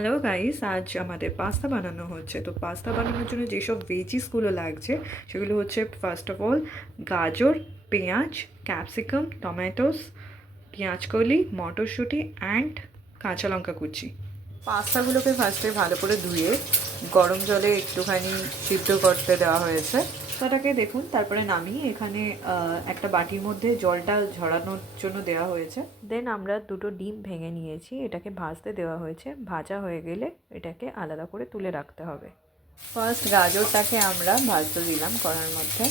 Hello guys, আজ আমাদের pasta বানানো হচ্ছে। তো পাস্তা বানানোর জন্য যেসব ভেজিসগুলো লাগছে সেগুলো হচ্ছে ফার্স্ট অফ অল গাজর, পেঁয়াজ, ক্যাপসিকাম, টমেটোস, পেঁয়াজকলি, মটরশুঁটি অ্যান্ড কাঁচা লঙ্কা কুচি। পাস্তাগুলোকে ফার্স্টে ভালো করে ধুয়ে গরম জলে একটুখানি সিদ্ধ করতে দেওয়া হয়েছে। পাস্তাটাকে দেখুন, তারপরে নামিয়ে এখানে একটা বাটির মধ্যে জলটা ঝরানোর জন্য দেওয়া হয়েছে। দেন আমরা দুটো ডিম ভেঙে নিয়েছি, এটাকে ভাজতে দেওয়া হয়েছে। ভাজা হয়ে গেলে এটাকে আলাদা করে তুলে রাখতে হবে। ফার্স্ট গাজরটাকে আমরা ভাজতে দিলাম কড়ার মধ্যে।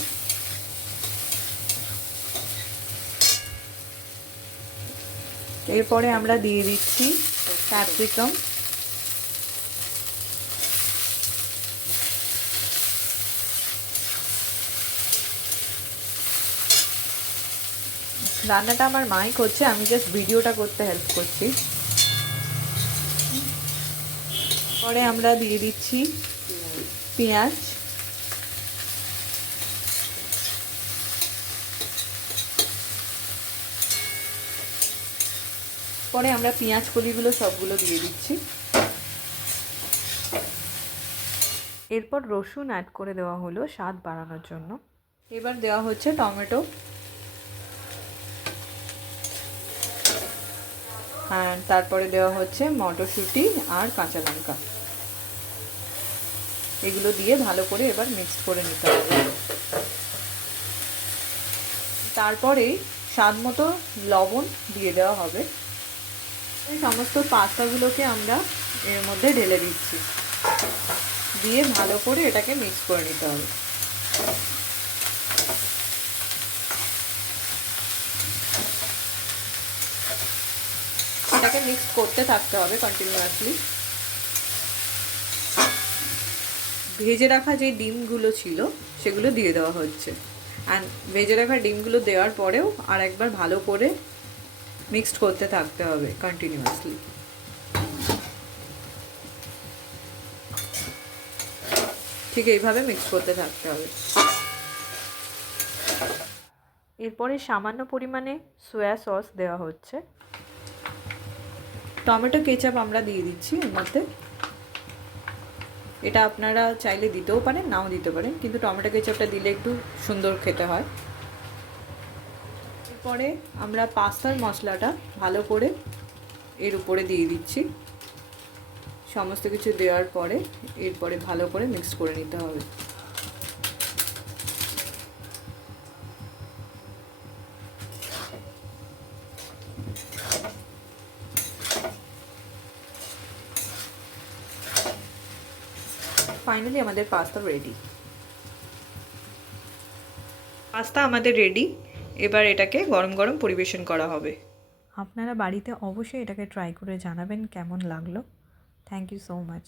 এরপরে আমরা দিয়ে দিচ্ছি ক্যাপসিকাম, রান্নাটা আমার মাই করছে, আমি জাস্ট ভিডিওটা করতে হেল্প করছি। পরে আমরা দিয়ে দিচ্ছি পেঁয়াজ, পরে আমরা পেঁয়াজ কলিগুলো সবগুলো দিয়ে দিচ্ছি। এরপর রসুন অ্যাড করে দেওয়া হলো স্বাদ বাড়ানোর জন্য। এবার দেওয়া হচ্ছে টমেটো, আর তারপরে দেওয়া হচ্ছে মটরশুঁটি আর কাঁচা লঙ্কা। এগুলো দিয়ে ভালো করে এবার মিক্সড করে নিতে হবে। তারপরে স্বাদ মতো লবণ দিয়ে দেওয়া হবে। এই সমস্ত পাস্তাগুলোকে আমরা এর মধ্যে ঢেলে দিচ্ছি, দিয়ে ভালো করে এটাকে মিক্স করে নিতে হবে। এটাকে মিক্স করতে থাকতে হবে কন্টিনিউয়াসলি। ভেজে রাখা যে ডিমগুলো ছিল সেগুলো দিয়ে দেওয়া হচ্ছে, অ্যান্ড ভেজে রাখা ডিমগুলো দেওয়ার পরেও আর একবার ভালো করে মিক্সড করতে থাকতে হবে কন্টিনিউয়াসলি। ঠিক এইভাবে মিক্স করতে থাকতে হবে। এরপরে সামান্য পরিমাণে সয়া সস দেওয়া হচ্ছে। টমেটো কেচাপ আমরা দিয়ে দিচ্ছি এর মধ্যে। এটা আপনারা চাইলে দিতেও পারেন, নাও দিতে পারেন, কিন্তু টমেটো কেচাপটা দিলে একটু সুন্দর খেতে হয়। এরপরে আমরা পাস্তার মশলাটা ভালো করে এর উপরে দিয়ে দিচ্ছি। সমস্ত কিছু দেওয়ার পরে এরপরে ভালো করে মিক্স করে নিতে হবে। ফাইনালি আমাদের পাস্তা রেডি। পাস্তা আমাদের রেডি। এবার এটাকে গরম গরম পরিবেশন করা হবে। আপনারা বাড়িতে অবশ্যই এটাকে ট্রাই করে জানাবেন কেমন লাগলো। Thank you so much.